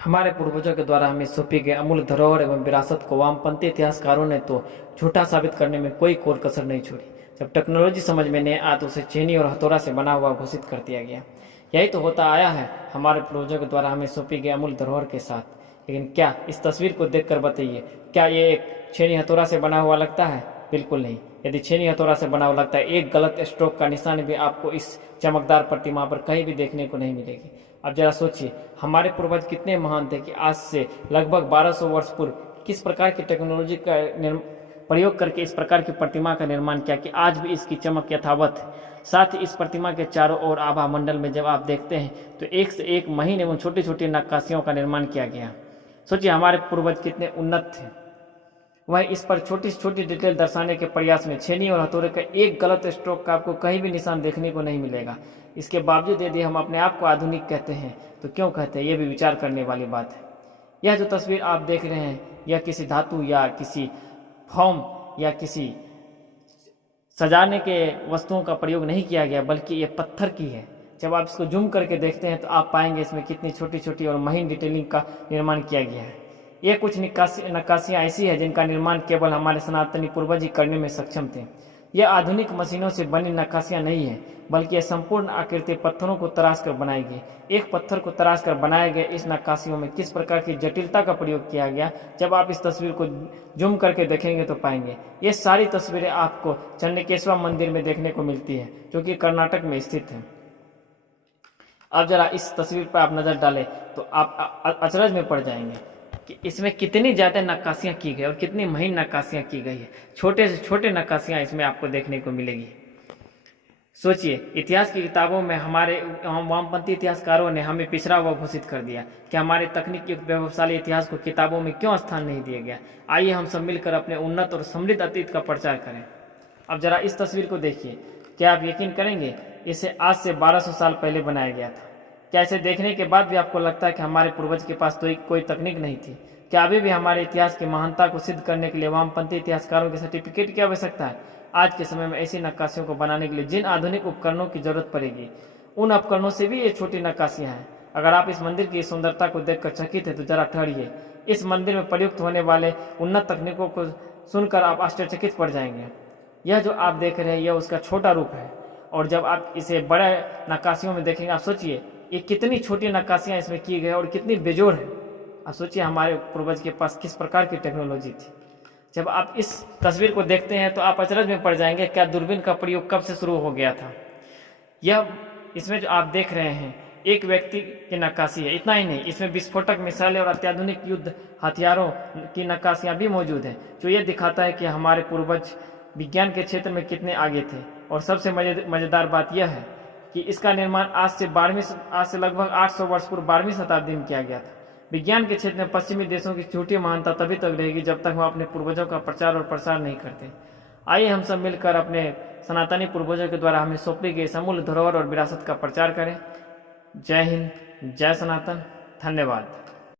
हमारे पूर्वजों के द्वारा हमें सौंपी गई अमूल्य धरोहर एवं विरासत को वामपंथी इतिहासकारों ने तो झूठा साबित करने में कोई कोर कसर नहीं छोड़ी। जब टेक्नोलॉजी समझ में नहीं आ तो उसे चीनी और हथौड़ा से बना हुआ घोषित कर दिया गया। यही तो होता आया है हमारे पूर्वजों के द्वारा हमें सौंपी गई अमूल्य धरोहर के साथ। लेकिन क्या इस तस्वीर को देखकर बताइए, क्या ये एक छेनी हथौड़ा से बना हुआ लगता है? बिल्कुल नहीं। यदि छेनी हथौड़ा से बना हुआ लगता है, एक गलत स्ट्रोक का निशान भी आपको इस चमकदार प्रतिमा पर कहीं भी देखने को नहीं मिलेगी। अब जरा सोचिए, हमारे पूर्वज कितने महान थे कि आज से लगभग 1200 वर्ष पूर्व किस प्रकार की टेक्नोलॉजी का प्रयोग करके इस प्रकार की प्रतिमा का निर्माण किया कि आज भी इसकी चमक यथावत है। साथ ही इस प्रतिमा के चारों ओर आभा मंडल में जब आप देखते हैं तो एक से एक महीन एवं छोटी छोटी नक्काशियों का निर्माण किया गया। सोचिए हमारे पूर्वज कितने उन्नत थे। वह इस पर छोटी से छोटी डिटेल दर्शाने के प्रयास में छेनी और हथौड़े का एक गलत स्ट्रोक का आपको कहीं भी निशान देखने को नहीं मिलेगा। इसके बावजूद यदि हम अपने आप को आधुनिक कहते हैं तो क्यों कहते हैं, ये भी विचार करने वाली बात है। यह जो तस्वीर आप देख रहे हैं यह किसी धातु या किसी फॉर्म या किसी सजाने के वस्तुओं का प्रयोग नहीं किया गया, बल्कि ये पत्थर की है। जब आप इसको जूम करके देखते हैं तो आप पाएंगे इसमें कितनी छोटी छोटी और महीन डिटेलिंग का निर्माण किया गया है। ये कुछ नक्काशियाँ ऐसी है जिनका निर्माण केवल हमारे सनातनी पूर्वज ही करने में सक्षम थे। यह आधुनिक मशीनों से बनी नक्काशियाँ नहीं है, बल्कि यह संपूर्ण आकृति पत्थरों को तराश कर बनाई गई। एक पत्थर को तराश कर बनाए गए इस नक्काशियों में किस प्रकार की जटिलता का प्रयोग किया गया, जब आप इस तस्वीर को जूम करके देखेंगे तो पाएंगे। ये सारी तस्वीरें आपको चन्नकेश्वर मंदिर में देखने को मिलती है, जो कि कर्नाटक में स्थित है। अब जरा इस तस्वीर पर आप नजर डालें तो आप अचरज में पड़ जाएंगे कि इसमें कितनी ज्यादा नक्काशियां की गई और कितनी महीन नक्काशियां की गई है। छोटे से छोटे नक्काशियां इसमें आपको देखने को मिलेगी। सोचिए, इतिहास की किताबों में हमारे वामपंथी इतिहासकारों ने हमें पिछड़ा हुआ घोषित कर दिया कि हमारे तकनीकी वैभवशाली इतिहास को किताबों में क्यों स्थान नहीं दिया गया। आइए हम सब मिलकर अपने उन्नत और समृद्ध अतीत का प्रचार करें। अब जरा इस तस्वीर को देखिए, क्या आप यकीन करेंगे इसे आज से 1200 साल पहले बनाया गया था। क्या इसे देखने के बाद भी आपको लगता है कि हमारे पूर्वज के पास तो कोई तकनीक नहीं थी? क्या अभी भी हमारे इतिहास की महानता को सिद्ध करने के लिए वामपंथी इतिहासकारों के सर्टिफिकेट की आवश्यकता है? आज के समय में ऐसी नक्काशियों को बनाने के लिए जिन आधुनिक उपकरणों की जरूरत पड़ेगी, उन उपकरणों से भी ये छोटी नक्काशियां हैं। अगर आप इस मंदिर की सुंदरता को देखकर चकित है तो जरा ठहरिए। इस मंदिर में प्रयुक्त होने वाले उन्नत तकनीकों को सुनकर आप आश्चर्यचकित पड़ जाएंगे। यह जो आप देख रहे हैं यह उसका छोटा रूप है, और जब आप इसे बड़े नक्काशियों में देखेंगे, आप सोचिए ये कितनी छोटी नक्काशियां इसमें की गई और कितनी बेजोड़ है। आप सोचिए हमारे पूर्वज के पास किस प्रकार की टेक्नोलॉजी थी। जब आप इस तस्वीर को देखते हैं तो आप अचरज में पड़ जाएंगे, क्या दूरबीन का प्रयोग कब से शुरू हो गया था। यह इसमें जो आप देख रहे हैं एक व्यक्ति की नक्काशी है। इतना ही नहीं, इसमें विस्फोटक मिसाइलें और अत्याधुनिक युद्ध हथियारों की नक्काशियां भी मौजूद हैं, जो ये दिखाता है कि हमारे पूर्वज विज्ञान के क्षेत्र में कितने आगे थे। और सबसे मजेदार बात यह है कि इसका निर्माण आज से लगभग 800 वर्ष पूर्व 12वीं शताब्दी में किया गया था। विज्ञान के क्षेत्र में पश्चिमी देशों की झूठी महानता तभी तक रहेगी जब तक हम अपने पूर्वजों का प्रचार और प्रसार नहीं करते। आइए हम सब मिलकर अपने सनातनी पूर्वजों के द्वारा हमें सौंपी गई अमूल्य धरोहर और विरासत का प्रचार करें। जय हिंद, जय सनातन, धन्यवाद।